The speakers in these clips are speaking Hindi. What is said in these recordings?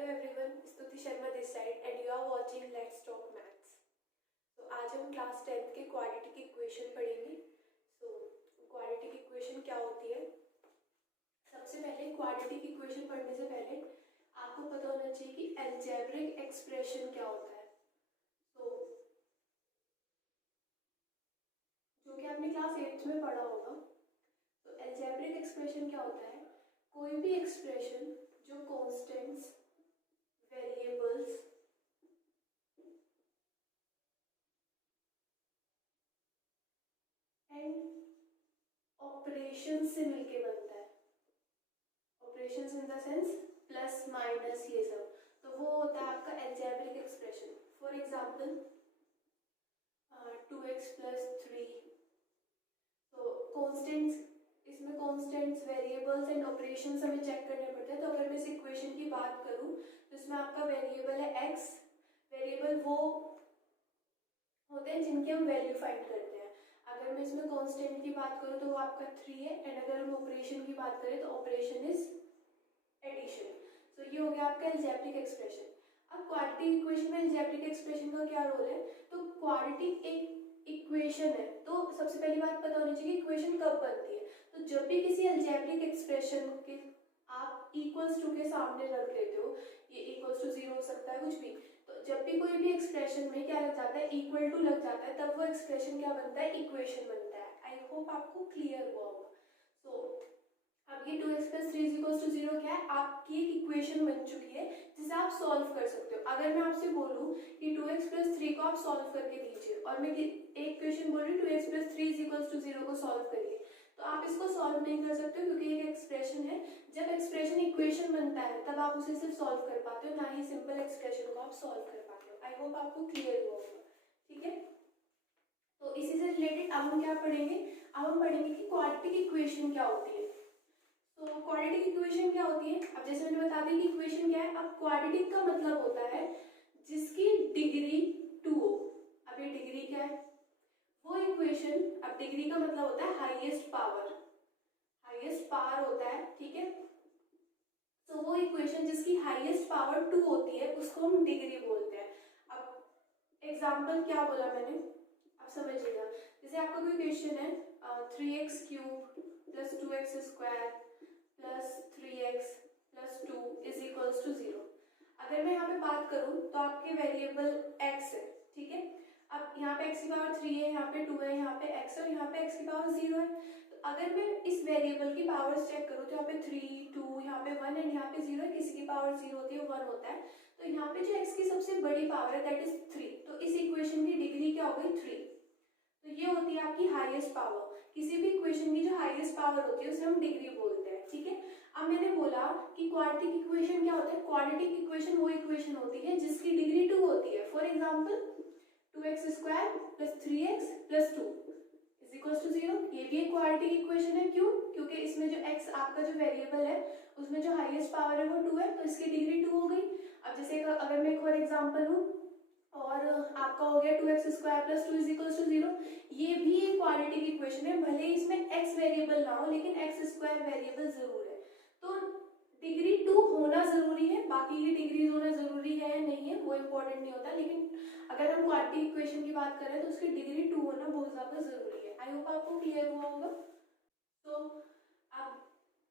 Hello everyone, Stuti Sharma this side and you are watching Let's Talk Maths. तो आज हम क्लास 10th के क्वाड्रेटिक इक्वेशन पढ़ेंगे. क्वाड्रेटिक इक्वेशन क्या होती है? सबसे पहले क्वाड्रेटिक इक्वेशन पढ़ने से पहले आपको पता होना चाहिए कि अलजेब्रिक एक्सप्रेशन क्या होता है. जो कि आपने क्लास 8th में पढ़ा होगा. तो अलजेब्रिक एक्सप्रेशन क्या होता है? कोई भी एक्सप्रेशन जो कॉन्स्टेंट्स, वेरिएबल्स एंड ऑपरेशन से मिलके बनता है. Operations in the sense plus minus ये सब, तो वो होता है आपका algebraic expression. For example 2x + 3. तो कॉन्स्टेंट्स, इसमें कॉन्स्टेंट्स, वेरिएबल्स एंड ऑपरेशंस हमें चेक करने पड़ते हैं. तो अगर मैं इस इक्वेशन की बात करूं तो इसमें आपका वेरिएबल है x. वेरिएबल वो होते हैं जिनकी हम वैल्यू फाइंड करते हैं. अगर मैं इसमें कांस्टेंट की बात करूं तो वो आपका 3 है. एंड अगर हम ऑपरेशन की बात करें तो ऑपरेशन इज एडिशन. तो ये हो गया आपका अलजेब्रिक एक्सप्रेशन. अब क्वाड्रेटिक इक्वेशन में अलजेब्रिक एक्सप्रेशन का क्या रोल है? तो क्वाड्रेटिक एक इक्वेशन है, तो सबसे पहली बात पता होनी चाहिए कि इक्वेशन कब बनती है. तो जब भी किसी अलजेब्रिक एक्सप्रेशन के आप इक्वल्स टू के सामने रख देते हो, ये इक्वल्स टू 0 हो सकता है, कुछ भी, तो जब भी कोई भी एक्सप्रेशन में क्या लग जाता है, इक्वल टू लग जाता है, तब वो एक्सप्रेशन क्या बनता है, इक्वेशन बनता है. आई होप आपको क्लियर हुआ होगा. सो अब ये 2x + 3 = 0 क्या है, आपकी एक इक्वेशन बन चुकी है जिसे आप सॉल्व कर सकते हो. अगर मैं आपसे बोलूं कि 2x + 3 को आप सॉल्व करके दीजिए और मैं एक क्वेश्चन बोल रही हूँ 2x + 3 = 0 को सॉल्व करिए, तो आप इसको सॉल्व नहीं कर सकते क्योंकि एक एक्सप्रेशन है. जब एक्सप्रेशन इक्वेशन बनता है तब आप उसे सिर्फ सॉल्व कर पाते हो, ना ही सिंपल एक्सप्रेशन को आप सॉल्व कर पाते हो. आई होप आपको क्लियर हुआ होगा. ठीक है, तो इसी से रिलेटेड अब हम क्या पढ़ेंगे? अब हम पढ़ेंगे कि क्वाड्रेटिक इक्वेशन क्या होती है. तो क्वाड्रेटिक इक्वेशन क्या होती है? अब जैसे मैंने बता दी कि इक्वेशन क्या है. अब क्वाड्रेटिक का मतलब होता है जिसकी डिग्री 2 हो. अब ये डिग्री क्या है? वो इक्वेशन, अब डिग्री का मतलब होता है हाईएस्ट पावर. हाईएस्ट पावर होता है, ठीक है. तो वो इक्वेशन जिसकी हाईएस्ट पावर 2 होती है उसको हम डिग्री बोलते हैं. अब एग्जांपल क्या बोला मैंने, आप समझिएगा. जैसे आपका कोई क्वेश्चन है 3x³ + 2x² + 3x + 2 = 0. अगर मैं यहाँ पे बात करूँ तो आपके वेरिएबल x है, ठीक है. अब यहाँ पे x की पावर 3 है, यहाँ पे 2 है, यहाँ पे x है और यहाँ पे x की पावर 0 है. तो अगर मैं इस वेरिएबल की पावर्स चेक करूँ तो यहाँ पे 3, 2, यहाँ पे 1 एंड यहाँ पे 0 है. किसी की पावर 0 होती है, 1 होता है. तो यहाँ पे जो x की सबसे बड़ी पावर है दैट इज 3. तो इस इक्वेशन की डिग्री क्या हो गई? 3. तो ये होती है आपकी हाईएस्ट पावर. किसी भी इक्वेशन की जो हाईएस्ट पावर होती है उसे हम डिग्री बोलते हैं, ठीक है. अब मैंने बोला कि क्वाड्रेटिक इक्वेशन क्या होता है. क्वाड्रेटिक इक्वेशन वो इक्वेशन होती है जिसकी डिग्री 2 होती है. For example 2x² + 3x + 2 = 0. ये भी एक क्वाड्रेटिक इक्वेशन है. क्यों? क्योंकि इसमें जो x आपका जो वेरिएबल है उसमें जो हाईएस्ट पावर है वो 2 है, तो इसकी डिग्री 2 हो गई. अब जैसे अगर मैं एक और एग्जांपल लूं और आपका हो गया 2x² + 2 = 0. ये भी एक क्वाड्रेटिक इक्वेशन है. भले ही इसमें x वेरिएबल ना हो लेकिन x² वेरिएबल जरूर है. तो डिग्री 2 होना जरूरी है. बाकी ये डिग्रीज होना जरूरी है नहीं है वो इम्पोर्टेंट नहीं होता. लेकिन अगर हम क्वाड्रेटिक इक्वेशन की बात करें तो उसकी डिग्री 2 होना बहुत ज्यादा जरूरी है. आई होप आपको क्लियर हुआ होगा. तो अब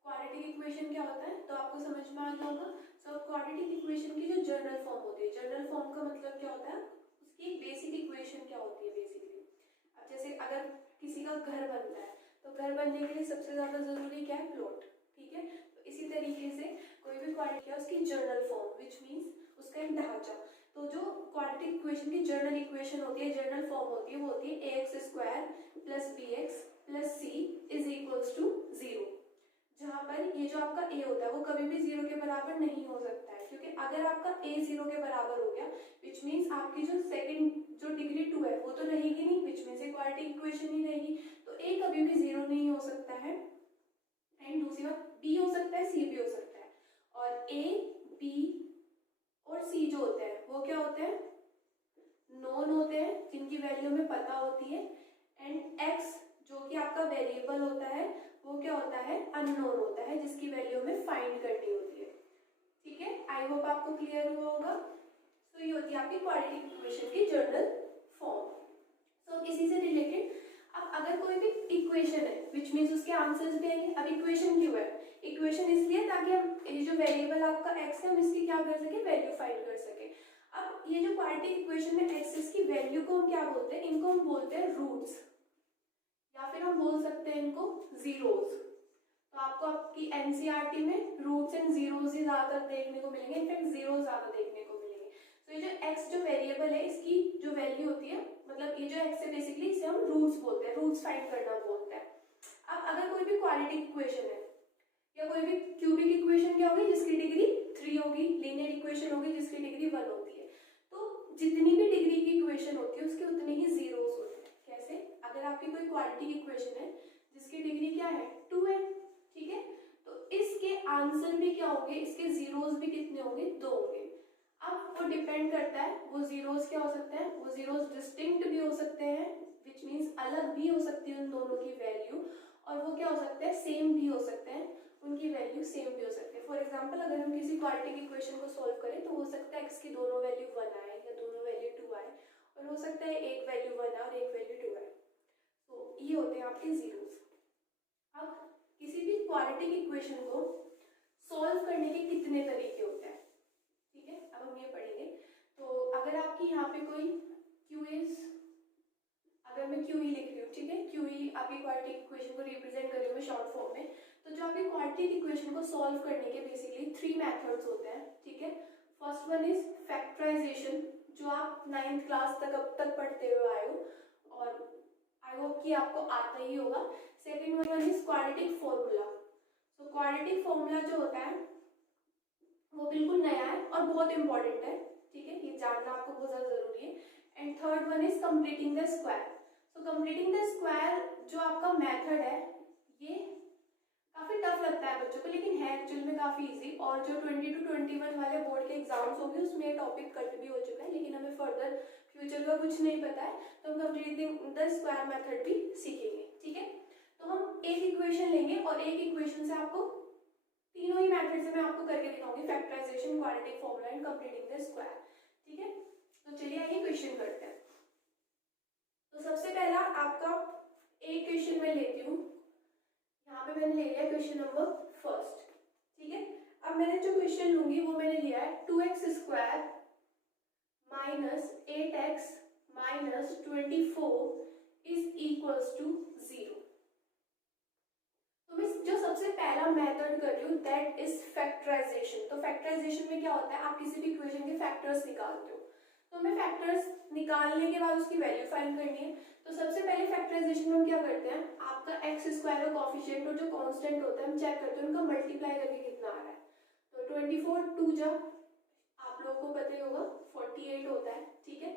क्वाड्रेटिक इक्वेशन क्या होता है तो आपको समझ में आ गया होगा. सो क्वाड्रेटिक इक्वेशन की जो जनरल फॉर्म होती है, जनरल फॉर्म का मतलब क्या होता है, उसकी एक बेसिक इक्वेशन क्या होती है बेसिकली. अब जैसे अगर किसी का घर बनता है तो घर बनने के लिए सबसे ज्यादा जरूरी क्या है? प्लॉट, ठीक है. तो इसी तरीके से कोई भी क्वाड्रेटिक है उसकी जनरल फॉर्म विच मीन्स उसका एक ढांचा. तो जो क्वाड्रेटिक इक्वेशन की जनरल इक्वेशन होती है, जनरल फॉर्म होती है, वो होती है ax² + bx + c = 0. जहाँ पर ये जो आपका a होता है वो कभी भी 0 के बराबर नहीं हो सकता है, क्योंकि अगर आपका a 0 के बराबर हो गया विच मीन्स आपकी जो सेकंड जो डिग्री 2 है वो तो रहेगी नहीं, विच मीन्स एक क्वाड्रेटिक इक्वेशन नहीं रहेगी. तो a कभी भी 0 नहीं हो सकता है. एंड दूसरी बात b हो सकता है, c भी हो सकता है. और a, b और c जो होते हैं वो क्या होते हैं? नोन होते हैं जिनकी वैल्यू हमें पता होती है. एंड x जो कि आपका वेरिएबल होता है वो क्या होता है? अननोन होता है जिसकी वैल्यू हमें फाइंड करनी होती है. ठीक है, आई होप आपको क्लियर हुआ होगा। तो ये होती है आपकी क्वाड्रेटिक इक्वेशन की जनरल फॉर्म। सो इसी से रिलेटेड अब अगर कोई भी इक्वेशन है विच मीन्स उसके आंसर्स भी आएंगे। अब इक्वेशन क्यों है? इक्वेशन इसलिए ताकि हम ये जो वेरिएबल आपका x है हम इसकी क्या कर सके, वैल्यू फाइंड कर सके। अब ये जो क्वाड्रेटिक इक्वेशन में एक्सिस की वैल्यू को हम क्या बोलते हैं, इनको हम बोलते हैं रूट्स, या फिर हम बोल सकते हैं इनको जीरोस। तो आपको आपकी एनसीईआरटी में रूट्स एंड जीरोस ही ज्यादातर देखने को मिलेंगे, इनफैक्ट जीरो ज्यादा देखने को मिलेंगे। तो ये जो एक्स जो वेरिएबल है इसकी जो वैल्यू होती है, मतलब ये जो एक्स है बेसिकली इसे हम रूट्स बोलते हैं, रूट्स फाइंड करना बोलते हैं। अब अगर कोई भी क्वाड्रेटिक इक्वेशन है या कोई भी क्यूबिक इक्वेशन क्या होगी जिसकी डिग्री 3 होगी, लीनियर इक्वेशन होगी जिसकी डिग्री 1 होती है, तो जितनी भी डिग्री की इक्वेशन होती है उसके उतने ही जीरोस होते हैं। कैसे? अगर आपकी कोई क्वाड्रेटिक इक्वेशन है जिसकी डिग्री क्या है 2 है, ठीक है, तो इसके आंसर भी क्या होंगे, इसके जीरोस भी कितने होंगे, 2 होंगे। अब वो डिपेंड करता है, वो जीरोस क्या हो सकते हैं, वो जीरोस डिस्टिंक्ट भी हो सकते हैं विच मीन्स अलग भी हो सकती है उन दोनों की वैल्यू, और वो क्या हो सकते हैं, सेम भी हो सकते हैं, उनकी वैल्यू सेम भी हो सकती है। फॉर एग्जांपल अगर हम किसी क्वाड्रेटिक इक्वेशन को सॉल्व करें तो हो सकता है x की दोनों वैल्यू 1 आए या दोनों वैल्यू 2 आए, और हो सकता है एक वैल्यू 1 आए और एक वैल्यू 2 आए। तो ये होते हैं आपके जीरोस। अब किसी भी क्वाड्रेटिक इक्वेशन को सॉल्व करने के कितने तरीके होते हैं, ठीक है, अब हम ये पढ़ेंगे। तो अगर आपकी यहाँ पे कोई क्यूइज, अगर मैं क्यूई लिख रही हूँ, ठीक है, क्यूई आपकी क्वाड्रेटिक इक्वेशन को रिप्रेजेंट कर रही हूँ मैं शॉर्ट फॉर्म में, तो जो आपकी क्वाड्रेटिक इक्वेशन को सॉल्व करने के बेसिकली 3 मेथड्स होते हैं, ठीक है। फर्स्ट वन इज फैक्टराइजेशन, जो आप 9th क्लास तक अब तक पढ़ते हुए आए हो और आई होप कि आपको आता ही होगा। Second one is quadratic formula. तो क्वाड्रेटिक फॉर्मूला जो होता है वो बिल्कुल नया है और बहुत इंपॉर्टेंट है, ठीक है, ये जानना आपको बहुत ज्यादा जरूरी है। And third one is completing the square. So completing the square जो आपका मेथड है ये काफी टफ लगता है बच्चों को, लेकिन है एक्चुअल में काफी इजी, और जो 20 to 21 वाले बोर्ड के एग्जाम्स होंगे उसमें ये टॉपिक कट भी हो चुका है, लेकिन हमें फर्दर फ्यूचर का कुछ नहीं पता है तो हम कंप्लीटिंग द स्क्वायर मेथड भी सीखेंगे, ठीक है। तो हम एक इक्वेशन लेंगे और एक इक्वेशन से आपको तीनों ही मेथड से मैं आपको करके दिखाऊंगी, factorisation, quadratic formula and completing the square, ठीक है। तो चलिए आइए क्वेश्चन करते हैं। तो सबसे पहला आपका एक क्वेश्चन मैं लेती हूँ, यहाँ पे मैंने ले लिया क्वेश्चन नंबर फर्स्ट, ठीक है। अब मैंने जो क्वेश्चन लूंगी वो मैंने लिया है 2x square minus 8x minus 24 is equals to 0। तो मैं जो सबसे पहला मेथड कर रही हूँ दैट इज फैक्टराइजेशन। तो फैक्टराइजेशन में क्या होता है, आप किसी भी इक्वेशन के फैक्टर्स निकालते हो, तो हमें फैक्टर्स निकालने के बाद उसकी वैल्यू फाइंड करनी है। तो सबसे पहले फैक्टराइजेशन में हम क्या करते हैं, आपका एक्स स्क्वायर का कोएफिशिएंट और जो कांस्टेंट होता है हम चेक करते हैं उनका मल्टीप्लाई करके कितना आ रहा है। तो 24 2 जा आप लोगों को पता ही होगा 48 होता है, ठीक है।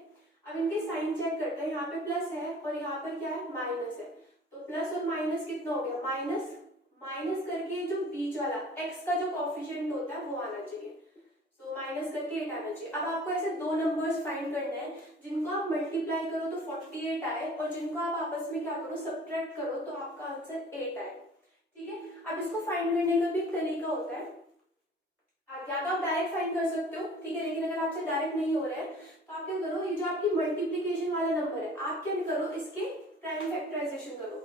अब इनके साइन चेक करते हैं, यहाँ पे प्लस है और यहाँ पर क्या है माइनस है, तो प्लस और माइनस कितना हो गया, माइनस माइनस करके जो बीच वाला x का जो कोएफिशिएंट होता है वो आना चाहिए, तो माइनस करके 8 आना चाहिए। अब आपको ऐसे दो नंबर्स फाइंड करने हैं जिनको आप मल्टीप्लाई करो तो 48 आए और जिनको आप आपस में क्या करो सब्ट्रैक्ट करो तो आपका आंसर 8 आए, ठीक है। अब इसको फाइंड करने का भी एक तरीका होता है, या तो आप डायरेक्ट फाइंड कर सकते हो, ठीक है, लेकिन अगर आपसे डायरेक्ट नहीं हो रहा है तो आप क्या करो, ये जो आपकी मल्टीप्लीकेशन वाला नंबर है आप क्या करो इसके प्राइम फैक्टराइजेशन करो।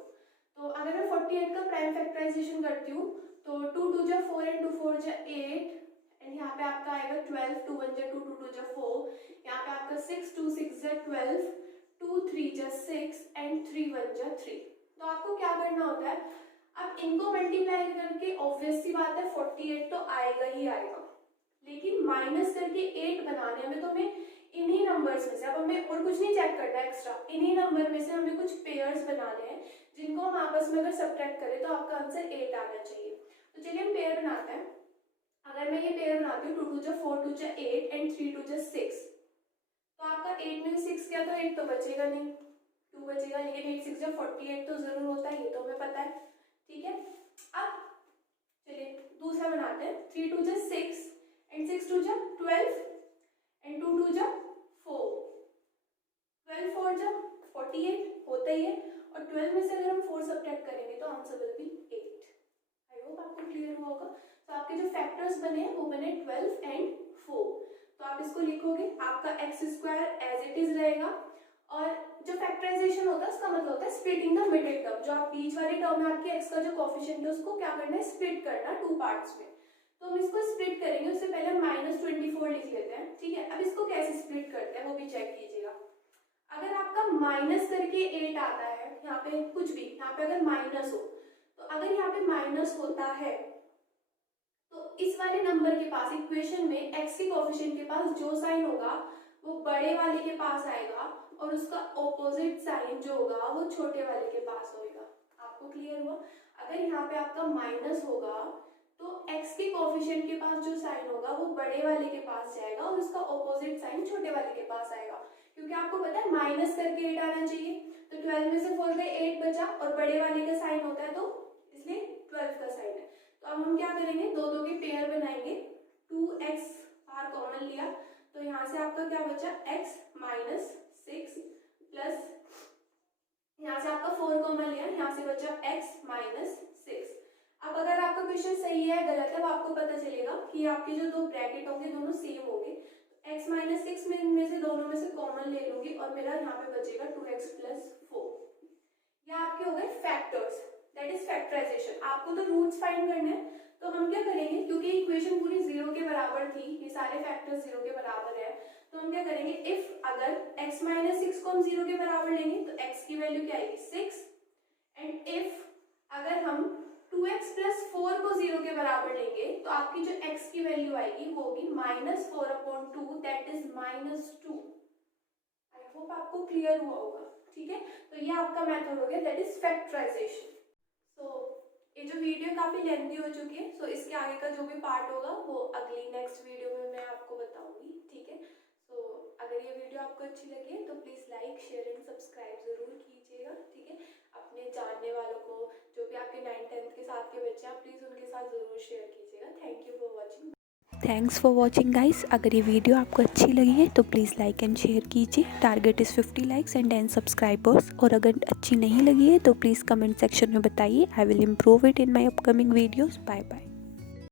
तो अगर मैं 48 का प्राइम फैक्टराइजेशन करती हूँ तो 2 2 जा 4 एंड 2 4 जा 8 एंड यहाँ पे आपका आएगा 12, 2 1 जा 2 2 2 जा 4, यहाँ पे आपका 6 2 6 जा 12, 2 3 जा 6 एंड 3 1 जा 3। तो आपको क्या करना होता है, अब इनको मल्टीप्लाई करके ऑब्वियस सी बात है 48 तो आएगा ही आएगा, लेकिन माइनस करके 8 बनाने में तो हमें इन्हीं नंबर्स में से, अब हमें और कुछ नहीं चेक करना एक्स्ट्रा, इन्हीं नंबर में से हमें कुछ पेयर्स बनाने हैं जिनको हम आपस में अगर सब्ट्रैक्ट करें तो आपका आंसर 8 आना चाहिए। तो चलिए हम पेयर बनाते हैं। अगर मैं ये पेयर बनाती हूँ 2 2 जा 4 2 जा 8 एंड 3 2 जा 6, तो आपका 8 में 6 क्या, तो 8 तो बचेगा नहीं, 2 बचेगा, लेकिन 8 6 जा 48 तो जरूर होता है, ये तो हमें पता है, ठीक है। अब चलिए दूसरा बनाते हैं 3 2 जा 6 एंड 6 2 जा 12 एंड 2 2 जा 4, 12 4 जा 48 होता ही है, और 12 में से अगर हम 4 सब्ट्रैक्ट करेंगे तो answer will be 8। I hope आपको आपको क्लियर हुआ होगा। तो आपके जो फैक्टर्स बने हैं वो बने 12 एंड 4। तो आप इसको लिखोगे, आपका x square as it is रहेगा। और जो फैक्टराइजेशन होता है उसका मतलब होता है स्प्लिटिंग द मिडिल टर्म। जो आप बीच वाली टर्म है आपकी एक्स का जो कोफिशिएंट है उसको क्या करना है, स्प्लिट करना टू पार्ट्स में। तो हम इसको स्प्लिट करेंगे, उससे पहले हम -24 लिख लेते हैं, ठीक है। अब इसको कैसे स्प्लिट करते हैं वो भी चेक कीजिएगा। अगर आपका माइनस करके 8 आता है, यहाँ पे कुछ भी, यहाँ पे अगर माइनस हो, तो अगर यहाँ पे माइनस होता है तो इस वाले नंबर के पास इक्वेशन में एक्स के कोफिशिएंट के पास जो साइन होगा वो बड़े वाले के पास आएगा और उसका ऑपोजिट साइन जो होगा वो छोटे वाले के पास होगा। आपको क्लियर हुआ? अगर यहाँ पे आपका माइनस होगा तो x के कोफिशिएंट के पास जो साइन होगा वो बड़े वाले के पास जाएगा और उसका ऑपोजिट साइन छोटे वाले के पास आएगा। क्योंकि आपको पता है माइनस करके 8 आना चाहिए, तो 12 में से 4 गए 8 बचा और बड़े वाले का साइन होता है तो इसलिए 12 का साइन है। तो अब हम क्या करेंगे, दो दो के पेयर बनाएंगे। 2x बाहर कॉमन लिया तो यहाँ से आपका क्या बचा, x माइनस 6 प्लस यहाँ से आपका 4 कॉमन लिया, यहाँ से बचा x माइनस 6। अब अगर आपका क्वेश्चन सही है गलत है वो आपको पता चलेगा कि आपके जो दो ब्रैकेट होंगे दोनों सेम होंगे। तो x माइनस 6 में से दोनों में से कॉमन ले लूंगी और मेरा यहाँ पे बचेगा 2x प्लस 4। ये आपके हो गए फैक्टर्स, दैट इज फैक्टराइजेशन। आपको तो रूट्स फाइंड करने हैं, तो हम क्या करेंगे, क्योंकि इक्वेशन पूरी 0 के बराबर थी, ये सारे फैक्टर्स 0 के बराबर है, तो हम क्या करेंगे, इफ अगर x माइनस 6 को हम 0 के बराबर लेंगे तो x की वैल्यू क्या आएगी 6, एंड इफ अगर हम 2x प्लस 4 को 0 के बराबर लेंगे तो आपकी जो x की वैल्यू आएगी वो होगी -4/2, दैट इज -2। आई होप आपको क्लियर हुआ होगा, ठीक है। तो ये आपका मेथड हो गया, दैट इज फैक्टराइजेशन। सो ये जो वीडियो काफी लेंथी हो चुकी है, सो इसके आगे का जो भी पार्ट होगा वो अगली नेक्स्ट वीडियो में मैं आपको बताऊंगी, ठीक है। सो अगर ये वीडियो आपको अच्छी लगी है तो please like share and subscribe ज़रूर कीजिएगा, ठीक है। अपने जानने वालों को, जो भी आपके 9th 10th के साथ के बच्चे हैं, प्लीज़ उनके साथ ज़रूर शेयर कीजिएगा। Thank you for watching. Thanks for watching guys. अगर ये वीडियो आपको अच्छी लगी है तो प्लीज़ लाइक एंड शेयर कीजिए। Target is 50 likes and 10 subscribers. और अगर अच्छी नहीं लगी है तो प्लीज़ कमेंट सेक्शन में बताइए। I will improve it in my upcoming videos. Bye bye.